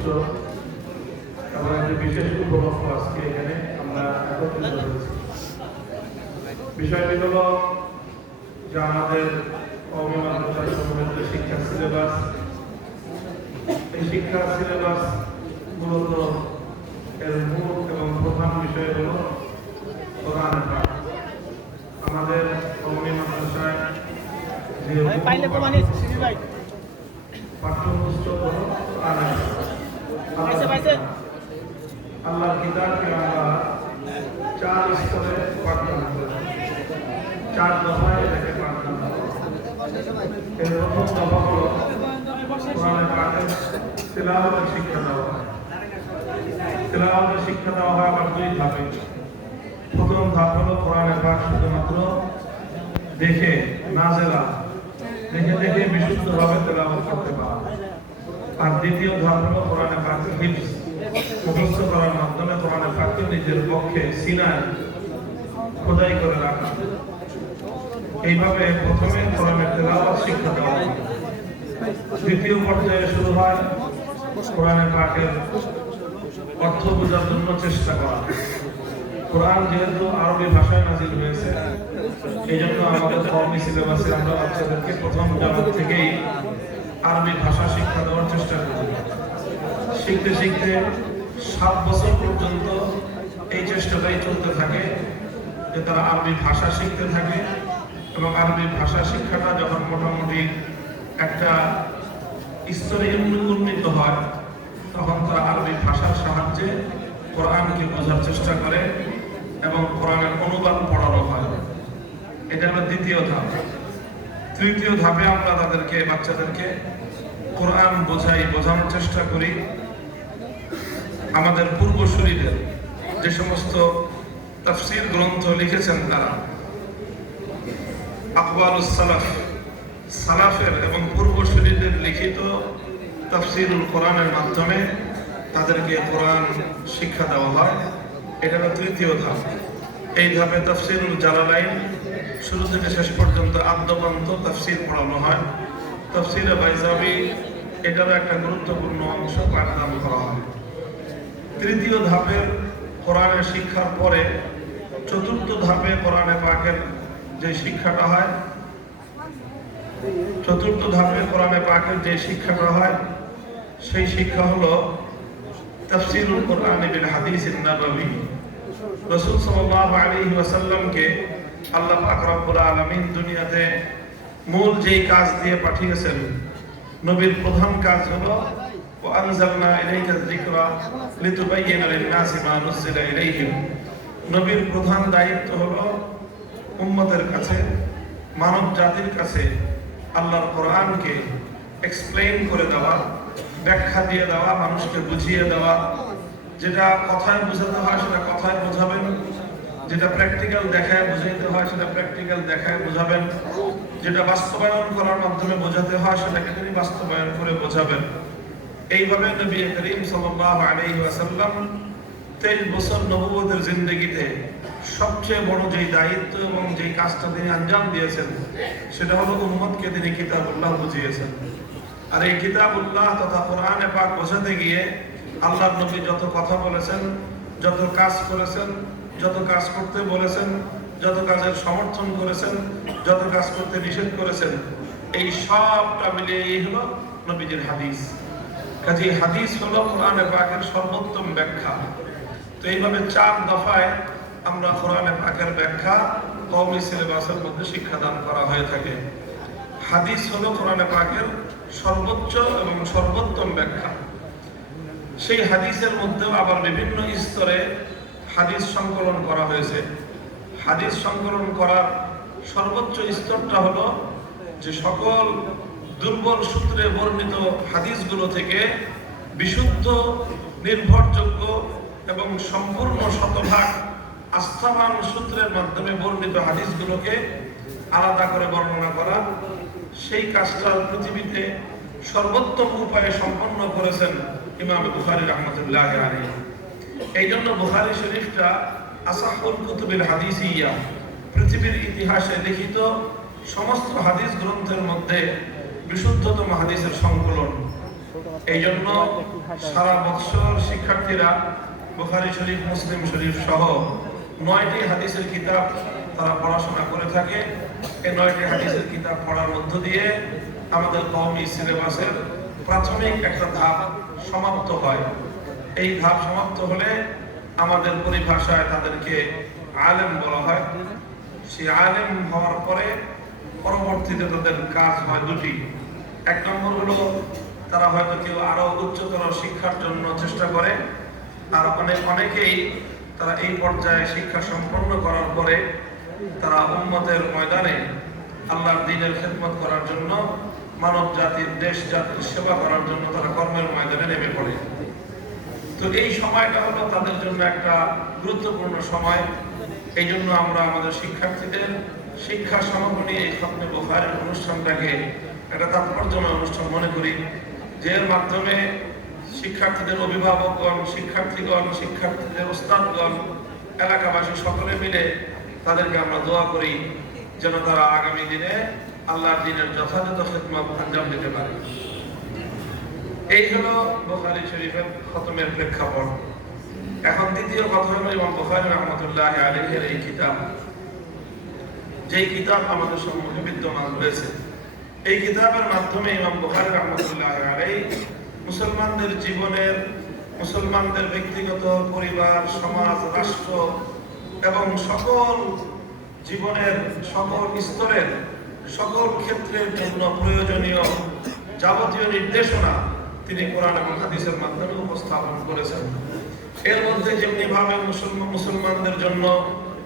বিশিষ্ট এবং একটি বিশেষ উপলক্ষ আজকে এখানে আমরা একত্রিত হয়েছি। বিষয়টি হল যে আমাদের কওমি মাদ্রাসা সমূহের যে শিক্ষা সিলেবাস, এই শিক্ষা সিলেবাস মূলত এর মূল এবং প্রধান বিষয় হল কোরআন পাক। আমাদের কওমি মাদ্রাসায় যে পাঠ্যপুস্তক হল আল্লাহর কিতাবকে আমরা 4 স্তরে পাঠদান করি, 4 দফায় এটাকে পাঠদান করি। এর প্রথম দফা হল কোরআন পাকের তিলাওয়াতের শিক্ষা দেওয়া হয়। তিলাওয়াতের শিক্ষা দেওয়া হয় আবার 2 ধাপে। প্রথম ধাপ হলো কোরআন পাক শুধুমাত্র দেখে নাজেলা দেখে বিশুদ্ধভাবে তেলাওয়াত করতে পারা। আর দ্বিতীয় ধাপ হলো কোরআন পাকের হিফজ, মুখস্থ করার মাধ্যমে কোরআন পাককে নিজের পক্ষে সিনায় খোদাই করে রাখা। এইভাবে প্রথমে কোরআনের তেলাওয়াত শিক্ষা দেওয়া হয়। দ্বিতীয় পর্যায়ে শুরু হয় কোরআন পাকের অর্থ বোঝার জন্য চেষ্টা করা। কোরআন যেহেতু আরবি ভাষায় নাজিল হয়েছে, এই জন্য আমাদের কওমি সিলেবাসে আমরা বাচ্চাদেরকে প্রথম জামাত থেকেই আরবি ভাষা শিক্ষা দেওয়ার চেষ্টা করি। শিখতে শিখতে 7 বছর পর্যন্ত এই চেষ্টাটাই চলতে থাকে যে তারা আরবি ভাষা শিখতে থাকে, এবং আরবি ভাষা শিক্ষাটা যখন মোটামুটি একটা স্তরে উন্নীত হয়, তখন তারা আরবি ভাষার সাহায্যে কোরআনকে বোঝার চেষ্টা করে এবং কোরআনের অনুবাদ পড়ানো হয়। এটা হলো দ্বিতীয় ধাপ। তৃতীয় ধাপে আমরা বাচ্চাদেরকে কোরআন বোঝানোর চেষ্টা করি আমাদের পূর্বসূরীদের যে সমস্ত তাফসীর গ্রন্থ লিখেছেন, তারা আকওয়ালুস সালাফের এবং পূর্বসূরীদের লিখিত তাফসীরুল কোরআনের মাধ্যমে তাদেরকে কোরআন শিক্ষা দেওয়া হয়। এটা হলো তৃতীয় ধাপ। এই ধাপে তাফসীরুল জালালাইন শুরু থেকে শেষ পর্যন্ত আদ্যপান্ত তাফসীর পড়ানো হয়। তাফসীরে বাইজাবি এটারও একটা গুরুত্বপূর্ণ অংশ পাঠদান করা হয়। তৃতীয় ধাপের কোরআনের শিক্ষার পরে চতুর্থ ধাপে কোরআনে পাকের যে শিক্ষাটা হয়, চতুর্থ ধাপে কোরআনে পাকের যে শিক্ষাটা হয় সেই শিক্ষা হলো তাফসীরুল কোরআন বিল হাদিসিন নববী। রাসূল সাল্লাল্লাহু আলাইহি ওয়াসাল্লামকে আল্লাহ পাক রব্বুল আলামিন দুনিয়াতে মূল যেই কাজ দিয়ে পাঠিয়েছেন, নবীর প্রধান কাজ হলো ওয়া আনজালনা ইলাইকা যিকরা লিতুবাইয়িনা লিন-নাসি মা নুজিলা ইলাইহিম। নবীর প্রধান দায়িত্ব হলো উম্মতের কাছে, মানব জাতির কাছে আল্লাহর কোরআনকে এক্সপ্লেইন করে দেওয়া, ব্যাখ্যা দিয়ে দেওয়া, মানুষকে বুঝিয়ে দেওয়া। যেটা কথায় বোঝাতে হয় সেটা কথায় বোঝাবেন, যেটা প্র্যাকটিক্যাল দেখায় বোঝাইতে হয় সেটা প্র্যাকটিক্যাল দেখায় বোঝাবেন, যেটা বাস্তবায়ন করার মাধ্যমে বোঝাতে হয় সেটাকে তিনি বাস্তবায়ন করে বোঝাবেন। এইভাবে নবী করিম সাল্লাল্লাহু আলাইহি ওয়াসাল্লাম 23 বছর নবুয়তের জিন্দেগিতে সবচেয়ে বড় যেই দায়িত্ব এবং যেই কাজটা তিনি আঞ্জাম দিয়েছেন সেটা হলো উম্মতকে তিনি কিতাবুল্লাহ বুঝিয়েছেন। আর এই কিতাবুল্লাহ তথা কোরআনে পাক বোঝাতে গিয়ে আল্লাহর নবী যত কথা বলেছেন, যত কাজ করেছেন, যত কাজ করতে বলেছেন, যত কাজের সমর্থন করেছেন, যত কাজ করতে নিষেধ করেছেন, এই সবটা মিলিয়েই হলো নবীজির হাদিস। কাজে হাদিস হলো কোরআনে পাকের সর্বোত্তম ব্যাখ্যা। তো এইভাবে 4 দফায় আমরা কোরআনে পাকের ব্যাখ্যা কওমি সিলেবাসের মধ্যে শিক্ষাদান করা হয়ে থাকে। হাদিস হলো কোরআনে পাকের সর্বোচ্চ এবং সর্বোত্তম ব্যাখ্যা। সেই হাদিসের মধ্যেও আবার বিভিন্ন স্তরে হাদিস সংকলন করা হয়েছে। হাদিস সংকলন করার সর্বোচ্চ স্তরটা হলো যে সকল দুর্বল সূত্রে বর্ণিত হাদিসগুলো থেকে বিশুদ্ধ, নির্ভরযোগ্য এবং সম্পূর্ণ শতভাগ আস্থাবান সূত্রের মাধ্যমে বর্ণিত হাদিসগুলোকে আলাদা করে বর্ণনা করা। সেই কাজটা পৃথিবীতে সর্বোত্তম উপায়ে সম্পন্ন করেছেন ইমাম বুখারী রাহমাতুল্লাহি আলাইহি। এই জন্য বুখারী শরীফটা আসাহুল কুতুবিল হাদিসিয়া, পৃথিবীর ইতিহাসে লিখিত সমস্ত হাদিস গ্রন্থের মধ্যে বিশুদ্ধতম হাদিসের সংকলন। এই জন্য সারা বছর শিক্ষার্থীরা বুখারী শরীফ, মুসলিম শরীফ সহ 9টি হাদিসের কিতাব তারা পড়াশোনা করে থাকে। এই 9টি হাদিসের কিতাব পড়ার মধ্য দিয়ে আমাদের কওমি সিলেবাসের প্রাথমিক একটা ধাপ সমাপ্ত হয়। এই ধাপ সমাপ্ত হলে আমাদের পরিভাষায় তাদেরকে আলেম বলা হয়। সেই আলেম হওয়ার পরে পরবর্তীতে তাদের কাজ হয় দুটি। এক নম্বর হলো তারা হয়তো কেউ আরো উচ্চতর শিক্ষার জন্য চেষ্টা করে, আর অনেকেই তারা এই পর্যায়ে শিক্ষা সম্পন্ন করার পরে তারা উম্মতের ময়দানে আল্লাহর দ্বীনের খেদমত করার জন্য, মানব জাতির, দেশ জাতির সেবা করার জন্য তারা কর্মের ময়দানে নেমে পড়ে। তো এই সময়টা হলো তাদের জন্য একটা গুরুত্বপূর্ণ সময়। এই জন্য আমরা আমাদের শিক্ষার্থীদের শিক্ষা সমাপনী এই খতমে বুখারীর অনুষ্ঠানটাকে একটা তাৎপর্যময় অনুষ্ঠান মনে করি, যে এর মাধ্যমে শিক্ষার্থীদের অভিভাবকগণ, শিক্ষার্থীদের ওস্তাদগণ, এলাকাবাসী সকলে মিলে তাদেরকে আমরা দোয়া করি যেন তারা আগামী দিনে আল্লাহর দ্বীনের যথাযথ খেদমত আঞ্জাম দিতে পারে। এই হলো বুখারী শরীফের খতমের প্রেক্ষাপট। এখন দ্বিতীয় কথা হলো ইমাম বুখারী রাহমাতুল্লাহি আলাইহির এই কিতাব, যেই কিতাব আমাদের সম্মুখে বিদ্যমান রয়েছে। এই কিতাবের মাধ্যমে ইমাম বুখারী রাহমাতুল্লাহি আলাইহি মুসলমানদের জীবনের, মুসলমানদের ব্যক্তিগত, পরিবার, সমাজ, রাষ্ট্র এবং সকল জীবনের সকল স্তরের সকল ক্ষেত্রের জন্য প্রয়োজনীয় যাবতীয় নির্দেশনা তিনি কোরআন এবং হাদিসের মাধ্যমে উপস্থাপন করেছেন। এর মধ্যে যেমনি ভাবে মুসলমানদের জন্য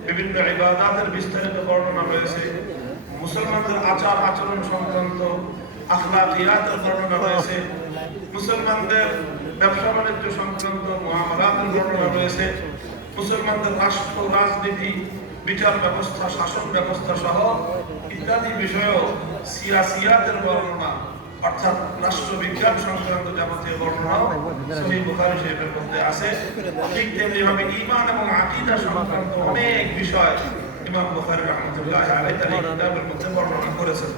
বিভিন্ন ইবাদাতের বিস্তারিত বর্ণনা রয়েছে, মুসলমানদের আচার আচরণ সংক্রান্ত আখলাকিয়াতের বর্ণনা রয়েছে, মুসলমানদের ব্যবসা বাণিজ্য সংক্রান্ত মুআমালাতের বর্ণনা রয়েছে, মুসলমানদের রাষ্ট্র, রাজনীতি, বিচার ব্যবস্থা, শাসন ব্যবস্থা সহ ইত্যাদি বিষয়েও সিয়াসিয়াতের বর্ণনা, অর্থাৎ রাষ্ট্রবিজ্ঞান সংক্রান্ত যাবতীয় বর্ণনা সহিহ বুখারী শরীফের মধ্যে আছে। ঠিক তেমনিভাবে ঈমান এবং আকীদা সংক্রান্ত অনেক বিষয় ইমাম বুখারী রাহমাতুল্লাহি আলাইহি তার এই কিতাবের মধ্যে বর্ণনা করেছেন।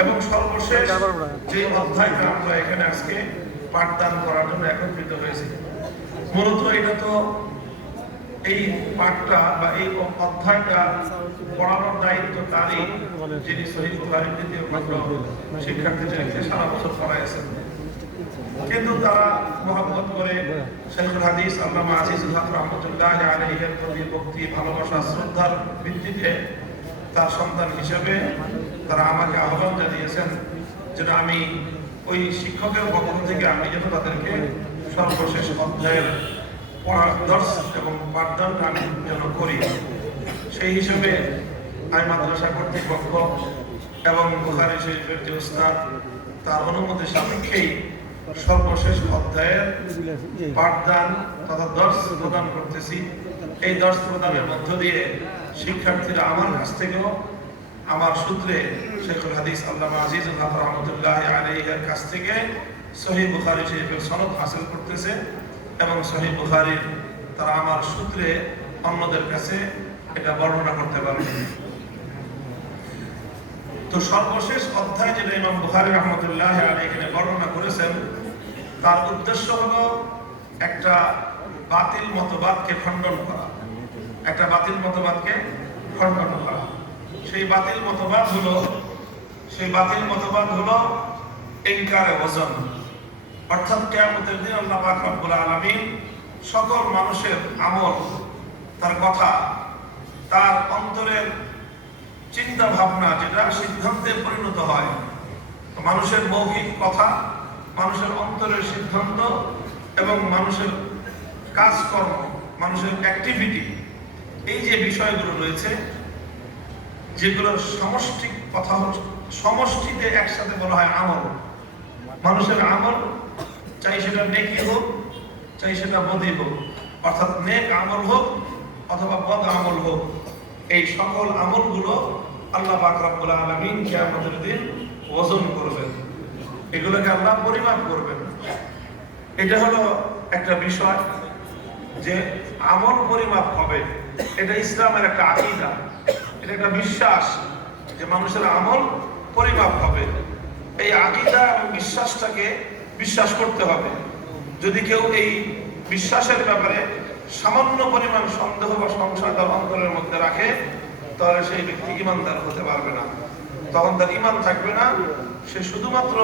এবং সর্বশেষ যে অধ্যায়টা আমরা এখানে আজকে পাঠদান করার জন্য একত্রিত হয়েছি, মূলত এটা তো এই পাঠটা বা এই অধ্যায়টা পড়ানোর দায়িত্ব তারই, যিনি সহিহ বুখারীর দ্বিতীয় খণ্ড শিক্ষার্থীদেরকে সারা বছর পড়াইছেন। কিন্তু তারা মহব্বত করে শাইখুল হাদিস আল্লামা আজিজুল হক রাহমাতুল্লাহি আলাইহির প্রতি ভক্তি, ভালোবাসা, শ্রদ্ধার ভিত্তিতে তার সন্তান হিসেবে তারা আমাকে আহ্বান জানিয়েছেন যেন আমি ওই শিক্ষকের পক্ষ থেকে আমি যেন তাদেরকে সর্বশেষ অধ্যায়ের পড়ার দর্শ এবং পাঠদানটা আমি যেন করি। সেই হিসেবে আমি মাদ্রাসা কর্তৃপক্ষ এবং বুখারী শরীফের যে উস্তাদ তার অনুমতি সাপেক্ষেই সর্বশেষ অধ্যায়ের পাঠদান তথা দর্শ প্রদান করতেছি। এই দর্শ প্রদানের মধ্য দিয়ে শিক্ষার্থীরা আমার কাছ থেকেও, আমার সূত্রে শাইখুল হাদিস আল্লামা আজিজুল হক রাহমাতুল্লাহি আলাইহির কাছ থেকে সহিহ বুখারী শরীফের সনদ হাসিল করতেছে এবং সহিহ বুখারীর তারা আমার সূত্রে অন্যদের কাছে এটা বর্ণনা করতে পারবে। তো সর্বশেষ অধ্যায় যেটা ইমাম বুখারী রাহমাতুল্লাহি আলাইহি এখানে বর্ণনা করেছেন, তার উদ্দেশ্য হলো একটা বাতিল মতবাদকে খণ্ডন করা, একটা বাতিল মতবাদকে খণ্ডন করা। সেই বাতিল মতবাদ হলো ইনকারে ওজন, অর্থাৎ কিয়ামতের দিন আল্লাহ পাক রব্বুল আলামিন সকল মানুষের আমল, তার কথা, তার অন্তরের চিন্তা ভাবনা যেটা সিদ্ধান্তে পরিণত হয়, মানুষের মৌখিক কথা, মানুষের অন্তরের সিদ্ধান্ত এবং মানুষের কাজকর্ম, মানুষের অ্যাক্টিভিটি, এই যে বিষয়গুলো রয়েছে যেগুলোর সমষ্টিক কথা হচ্ছে, সমষ্টিতে একসাথে বলা হয় আমল। মানুষের আমল, চাই সেটা নেকি হোক, চাই সেটা বদি হোক, অর্থাৎ নেক আমল হোক অথবা বদ আমল হোক, এই সকল আমলগুলো আল্লাহ পাক রব্বুল আলামিন কিয়ামতের দিন ওজন করবেন, এগুলোকে আল্লাহ পরিমাপ করবেন। এটা হলো একটা বিষয় যে আমল পরিমাপ হবে, এটা ইসলামের একটা আকীদা, এটা একটা বিশ্বাস যে মানুষের আমল পরিমাপ হবে। এই আকীদা এবং বিশ্বাসটাকে বিশ্বাস করতে হবে। যদি কেউ এই বিশ্বাসের ব্যাপারে সামান্য পরিমাণ সন্দেহ বা সংশয় তার অন্তরের মধ্যে রাখে, তাহলে সেই ব্যক্তি ঈমানদার হতে পারবে না। তখন তার ঈমান থাকবে না। সে শুধুমাত্র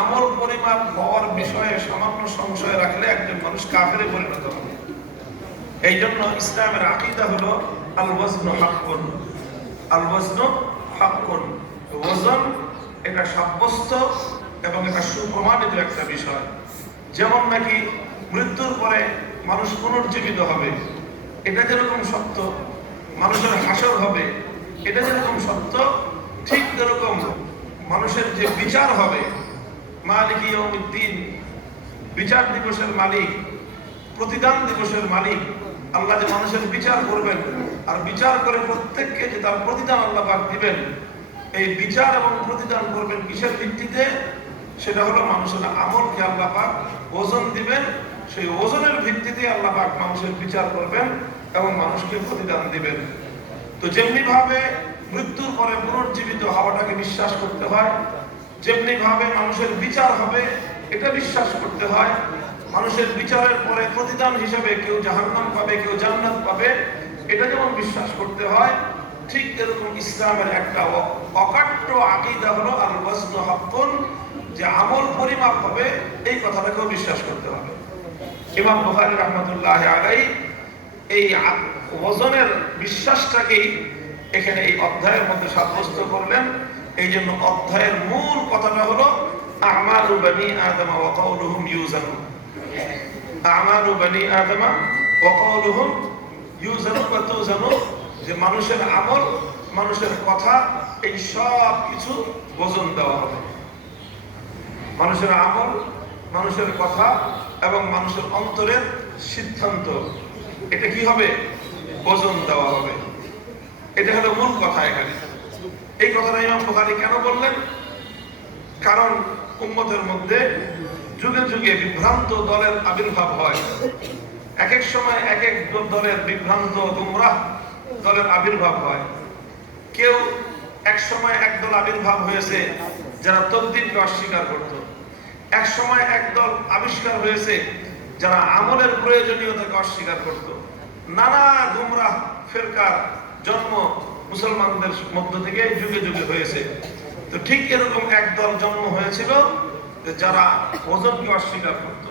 আমল পরিমাপ হওয়ার বিষয়ে সামান্য সংশয় রাখলে একজন মানুষ কাফেরে পরিণত হবে। এই জন্য ইসলামের আকীদা হলো আল ওয়াজনু হাক্কুন, আল ওয়াজনু হাক্কুন। ওজন এটা সাব্যস্ত এবং এটা সুপ্রমাণিত একটা বিষয়। যেমন নাকি মৃত্যুর পরে মানুষ পুনর্জীবিত হবে, এটা যেরকম সত্য, মানুষের হাসর হবে, এটা যেরকম সত্য, ঠিক এরকম মানুষের যে বিচার হবে, মালিক ইয়াউমিদ্দিন, বিচার দিবসের মালিক, প্রতিদান দিবসের মালিক আল্লাহ যে মানুষের বিচার করবেন আর বিচার করে প্রত্যেককে যে তার প্রতিদান আল্লাহ পাক দিবেন, এই বিচার এবং প্রতিদান করবেন কিসের ভিত্তিতে? সেটা হলো মানুষের আমলকে আল্লাহ পাক ওজন দিবেন, সেই ওজনের ভিত্তিতে আল্লাহ পাক মানুষের বিচার করবেন এবং মানুষকে প্রতিদান দিবেন। তো যেমনি ভাবে মৃত্যুর পরে পুনর্জীবিত হওয়াটাকে বিশ্বাস করতে হয়, যেমনি ভাবে মানুষের বিচার হবে এটা বিশ্বাস করতে হয়। মানুষের বিচারের পরে প্রতিদান হিসেবে কেউ জাহান্নাম পাবে, কেউ জান্নাত পাবে, এটা যেমন বিশ্বাস করতে হয়, ঠিক এরকম ইসলামের একটা অকাট্য আকীদা হলো আল ওয়াজনু হাক্কুন, যে আমল পরিমাপ হবে, এই কথাটাকেও বিশ্বাস করতে হবে। ইমাম বুখারী রাহমাতুল্লাহি আলাইহি এই ওজনের বিশ্বাসটাকেই এখানে এই অধ্যায়ের মধ্যে সাব্যস্ত করলেন। এই জন্য অধ্যায়ের মূল কথাটা হলো আমালু বনি আদম ওয়া কাউলুহুম ইউজানু, আমালু বনি আদম ওয়া কাউলুহুম ইউজানু ওয়া তুজানু, যে মানুষের আমল, মানুষের কথা, এই সব কিছু ওজন দেওয়া হবে। মানুষের আমল, মানুষের কথা এবং মানুষের অন্তরের সিদ্ধান্ত, এটা কি হবে? ওজন দেওয়া হবে। এটা হলো মূল কথা এখানে। এই কথাটা ইমাম বুখারী কেন বললেন? কারণ উম্মতের মধ্যে যুগে যুগে বিভ্রান্ত দলের আবির্ভাব হয়। এক এক সময় এক এক দলের বিভ্রান্ত গুমরাহ দলের আবির্ভাব হয়। কেউ এক সময় একদল আবির্ভাব হয়েছে যারা তাকদীরকে অস্বীকার করত। এক সময় একদল আবিষ্কার হয়েছে যারা আমলের প্রয়োজনীয়তাকে অস্বীকার করত। নানা গুমরাহ ফিরকার জন্ম মুসলমানদের মধ্য থেকে যুগে যুগে হয়েছে। তো ঠিক এরকম একদল জন্ম হয়েছিল যারা ওজনকে অস্বীকার করত।